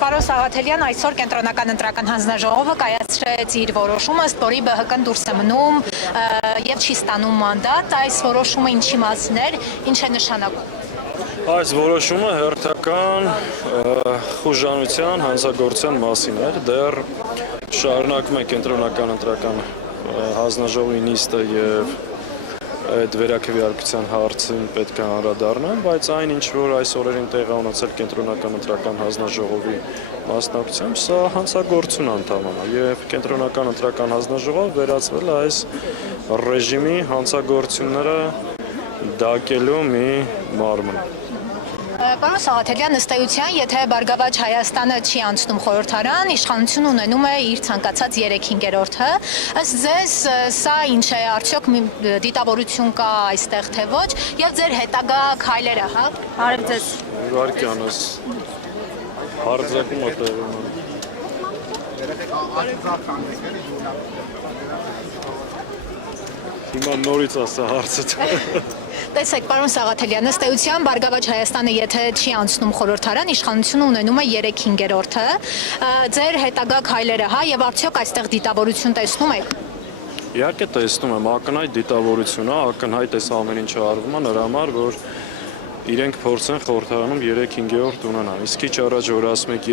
Պարոն Սաղաթելյան, այսօր Կենտրոնական ընտրական հանձնաժողովը կայացրեց իր որոշումը, ըստ որի ԲՀԿ-ն դուրս է մնում եւ չի ստանում մանդատ, այս որոշումը ինչի մասին էր, ինչ է նշանակում։ Այս որոշումը հերթական խուժանության հանցագործության մասին էր, դեռ շարունակում է Կենտրոնական ընտրական հանձնաժողովի նիստը եւ այդ վերակվեարկության հարցին պետք է անդրադառնան, բայց այն ինչ որ այս օրերին տեղի ունեցել Կենտրոնական ընտրական հանձնաժողովի մասնակցությամբ, սա հանցագործություն ընդհանրապես եւ Կենտրոնական ընտրական հանձնաժողովը վերածվել է այս ռեժիմի հանցագործությունները դակելու մի մարմն։ Պարոն Սաղաթելյան, ըստ էության, եթե Բարգավաճ Հայաստանը չի անցնում խորհրդարան, իշխանություն ունենում է իր ցանկացած 3/5-ը, ըստ ձեզ սա ինչ է, արդյոք դիտավորություն կա այստեղ թե ոչ, եւ ձեր հետագա քայլերը, հա։ Բարև ձեզ։ Իհարկե անես հարձակումը տեղի ունի։ Հիմա նորից ասա հարցը։ Տեսեք, պարոն Սաղաթելյան, ըստ էության Բարգավաճ Հայաստանը եթե չի անցնում խորհրդարան, իշխանությունը ունենում է 3/5-ը, ձեր հետագա քայլերը, հա, եւ արդյոք այստեղ դիտավորություն տեսնում եք։ Իհարկե տեսնում եմ, ակնհայտ դիտավորություն է, ակնհայտ էս ամեն ինչը արվում է նրա համար, որ իրենք փորձեն խորհրդարանում 3/5 ունենան։ Իսկ քիչ առաջ որ ասում եք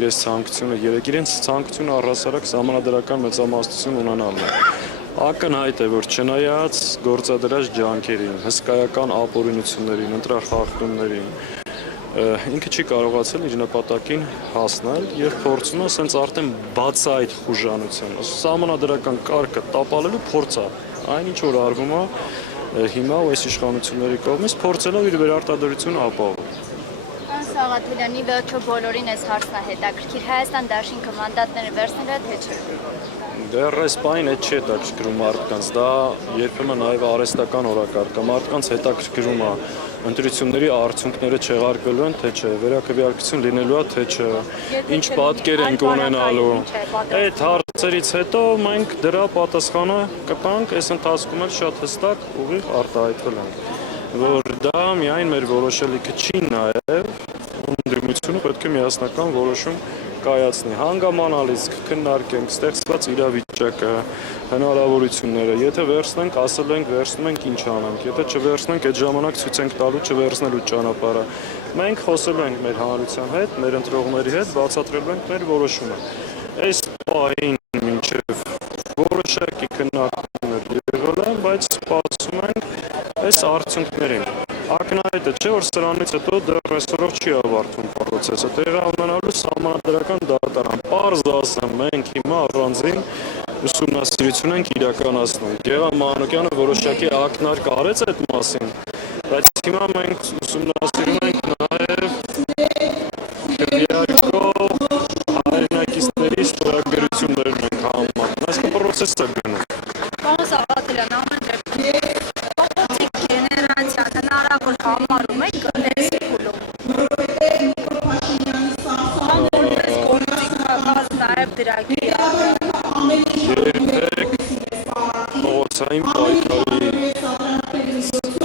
իրենց ցանկությունը առհասարակ սահմանադրական մեծամասնություն ունենալն է։ Ակնհայտ է, որ չնայած գործադրած ջանքերին, հսկայական ապօրինություններին, ընտրախախտումներին, ինքը չի կարողացել իր նպատակին հասնել եւ փորձում է ասենց արդեն բացահայտ խուժանությունը, սահմանադրական կարգը տապալելու փորձ է։ Այն ինչ որ արվում է հիմա ու այս իշխանությունների կողմից փորձելով իր վերարտադրությունը ապահովել։ Սաղաթելյանի վերջո բոլորին այս հարցն է հետաքրքիր, Հայաստան դաշինքը մանդատները վերցնել է թե չէ։ Դեռ այս պայն այդ չի հետաքրքրում մարդկանց, դա երբեմն նաև արհեստական օրակարգ է, մարդկանց հետաքրքրում է ընտրությունների արդյունքները չեղարկվելու են թե չէ, վերակվեարկություն լինելու է թե չէ, ինչ պատկեր ենք ունենալու։ Այդ հարցերից հետո մենք դրա պատասխանը կտանք, այս ընթացքում էլ շատ հստակ ուղիղ արտահայտվել ենք, որ դա միայն մեր որոշելիքը չի նաև, ընդդիմությունը պետք է միասնական որոշում կայացնի, հանգամանալից քննարկենք ստեղծված իրավիճակը, հնարավորությունները, եթե վերցնենք, ասել ենք, վերցնում ենք ինչ անենք, եթե չվերցնենք, այդ ժամանակ ցույց ենք տալու չվերցնելու ճանապարհը։ Մենք խոսելու ենք մեր հանրության հետ, մեր ընտրողների հետ, բացատրելու ենք մեր որոշումը։ Այս պահին մինչև որոշակի քննարկումներ եղել են, բայց սպասում ենք այս արդյունքներին։ Ակնհայտ է, չէ՞ որ սրանից հետո դեռ այսօրով չի ավարտվում process-ը, տեղի ունենալու սահմանադրական դատարան։ Պարզ ասեմ, մենք հիմա առանձին ուսումնասիրություն ենք իրականացնում։ Գևամ Մանուկյանը որոշակի ակնարկ արեց այդ մասին, բայց հիմա մենք ուսումնասիրում ենք նաև քվեարկող հայրենակիցների ստորագրություններն ենք համեմատում։ Այսինքն process-ը գնում։ Պարոն Սաղաթելյան, ամեն դեպքում հնարավոր համարում եք այս փուլում։ Նաև դրագի Երբեք փողոցային պայքարի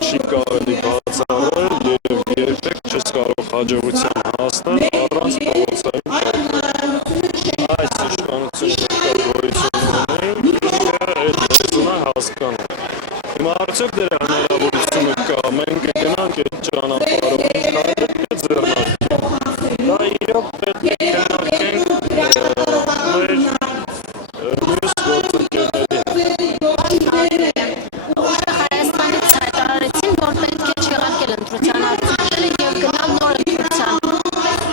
չի կարելի բացառել եւ երբեք չես կարող հաջողության հասնել առանց փողոցային պայքարի։ Այս իշխանությունը գոյություն ունի, այդ լեզուն է հասկանում։ Հիմա արդյոք դրա հնարավորությունը կա, մենք կգնանք այդ ճանապարհով, ինչ պետք է ձեռնարկենք։ Դա իրոք պետք է քննարկենք մեր մյուս գործընկերների հետ։ Հայաստանից հայտարարեցին, որ պետք է չեղարկել ընտրության արդյունքները եւ գնալ նոր ընտրության։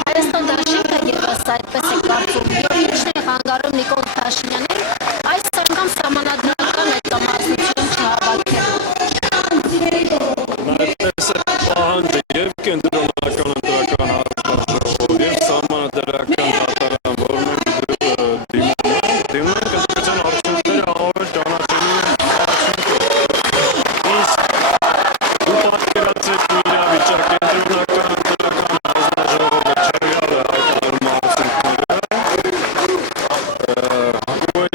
Հայաստան դաշինքը ևս այդպես է կարծում, եւ ինչն է խանգարում Նիկոլ Փաշինյանին այս անգամ սահմանադրական մեծամասնություն չհավաքելու։ Այդպես է պահանջը եւ Կենտրոնական ընտրական հանձնաժողով եւ սահմանադրական դատարան, որ մենք դիմում ենք ընտրության արդյունքները համարել ճանաչելու արդյունքը։ Իսկ դու պատկերացրեք մի իրավիճակ, Կենտրոնական ընտրական հանձնաժողովը չեղյալ է հայտարարում արդյունքները, ու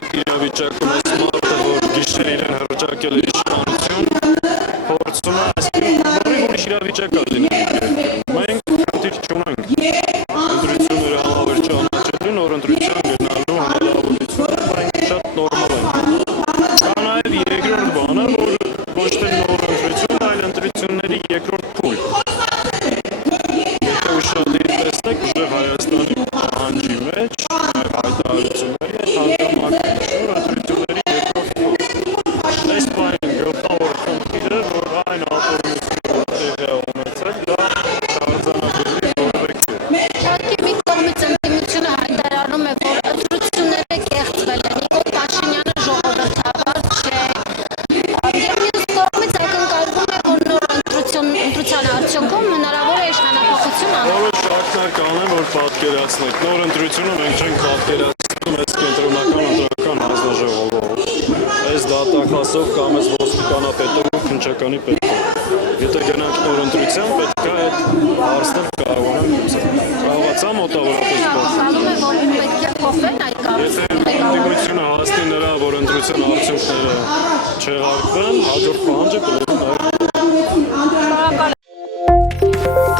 ընտրությունը մենք չենք պատկերացնում այս կենտրոնական ընտրական հանձնաժողովով։ Այս դատախազով կամ այս ոստիկանապետով ու քննչականի պետով։ Եթե գնանք նոր ընտրության, պետք է այդ հարցներ կարողանանք կարողացա մոտավորապես Ասում է, որ պետք է փոխվեն այդ կառույցները։ Դիմությունը հասնի նրա, որ ընտրության արդյունքները չեղարկվեն, հաջորդ պահանջը կլինի նաև Շնորհակալ եմ։